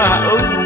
ကြည်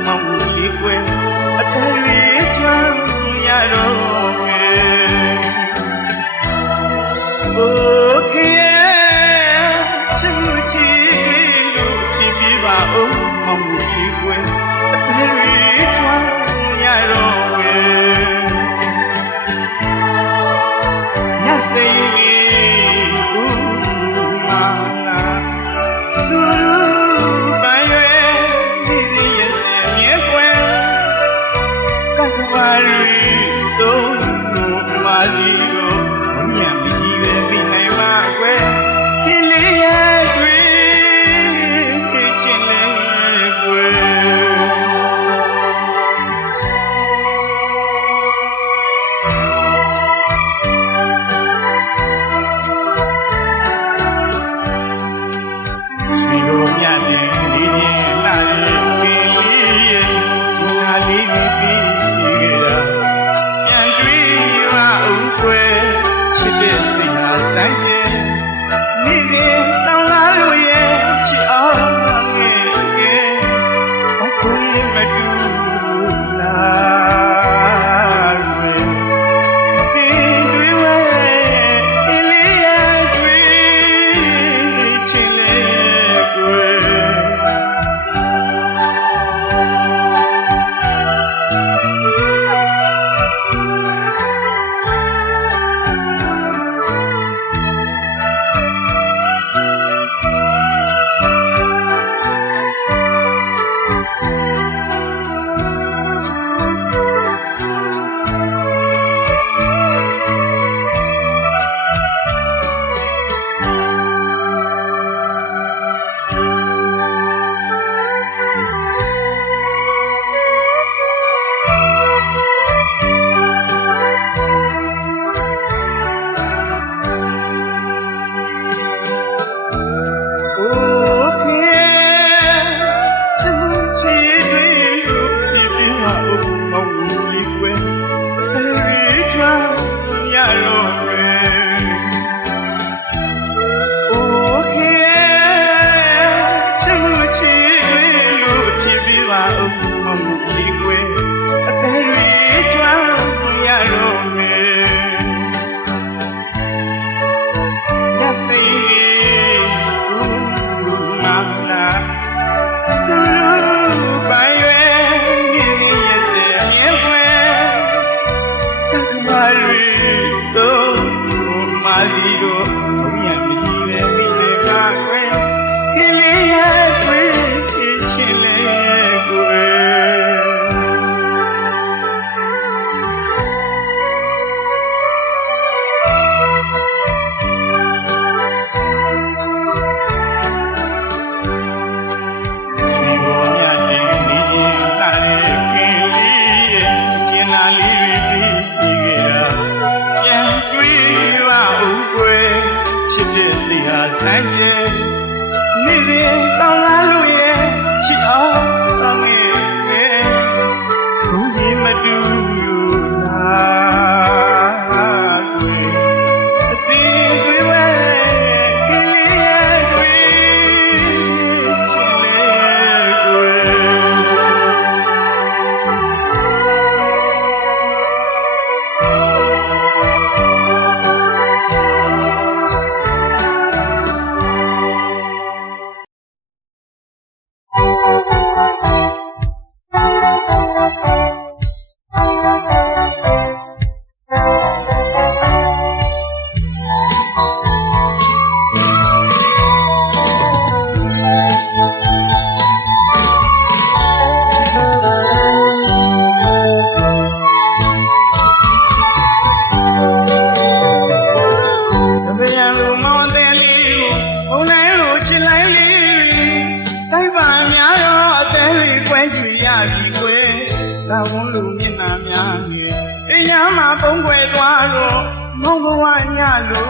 သာဝန်လူမျက်နှာများငယ်တရားမှာပုံွယ်သွားတော့မောင်ဘဝညလူ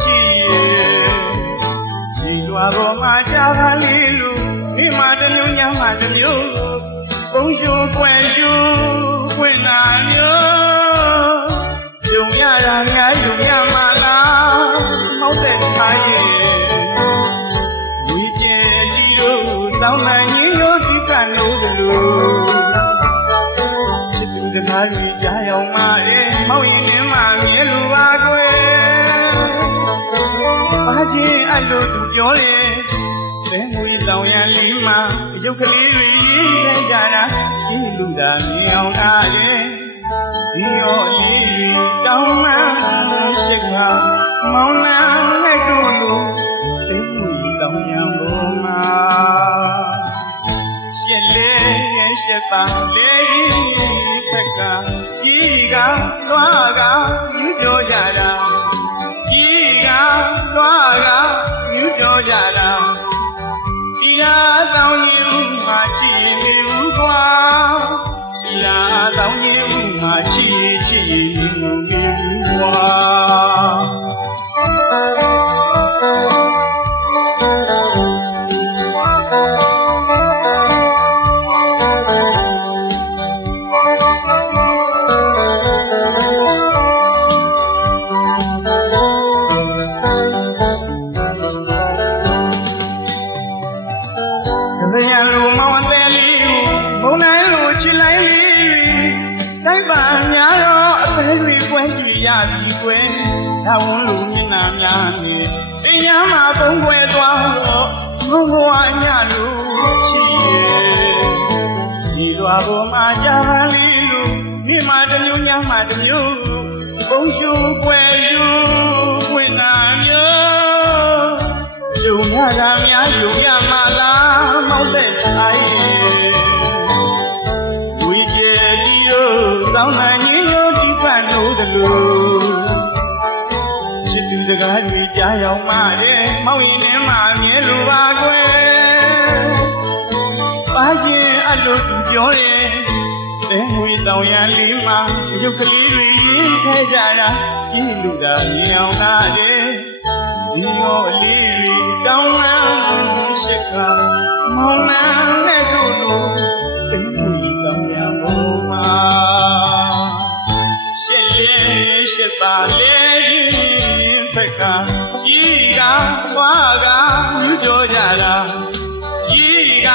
ချီရဲ့ဒီလွာပေါ်မှာကြာပါလေးလူမိမတစ်မျိုးညမှာတစ်မျိုးပုံရှိုးွယ်ယူခွင့်နာမျိုးယုံရတာငါ လိုသူပြောတယ်ဘယ်ငွေတောင်ရန်လီမှာအယုတ်ကလေးတွေရေးခိုင်းကြတာဒီလူသာမြင်အောင်အားရဲ့ဇီယောလေးတွေတောင်းမှန်ရှိကမောင်နှံငဲ့တို့လိုသိငွေတောင်ရန်ပေါ်မှာရှက်လေရဲ့ရှက်ပါလေဖက်ကကြီးကသွားကယူကြောကြ ကွဲကြည့်ရပြီကွယ်ဒါဝန်လူမျက်နှာများနေတရားမှာပုံွယ်သွားတော့ဘုံဘဝညလူချီရဲ့ဒီလွာပေါ်မှာကြာပါလေးလူမိမတစ်မျိုးညမှတစ်မျိုးပုံရှူွယ်ယူ လို့ချစ်သူစကားတွေကြားရောက်မှတဲ့မောက်ရင်နဲ့မှမြဲလိုပါကွယ်ပါရင်အလိုသူပြောတယ်တဲငွေတောင်ရန်လေးမှာရုပ်ကလေးတွေရေးခဲကြတာကြီးလူတာမြင်အောင်ကားတဲ့ဒီရောအလေးလေးတောင်းလန်းရှိကမောင်နှံနဲ့တို့တို့တိမ်မူတော ပါလေရင်ဖက်ကကြီးကသွားကယူကြောကြတာကြီးက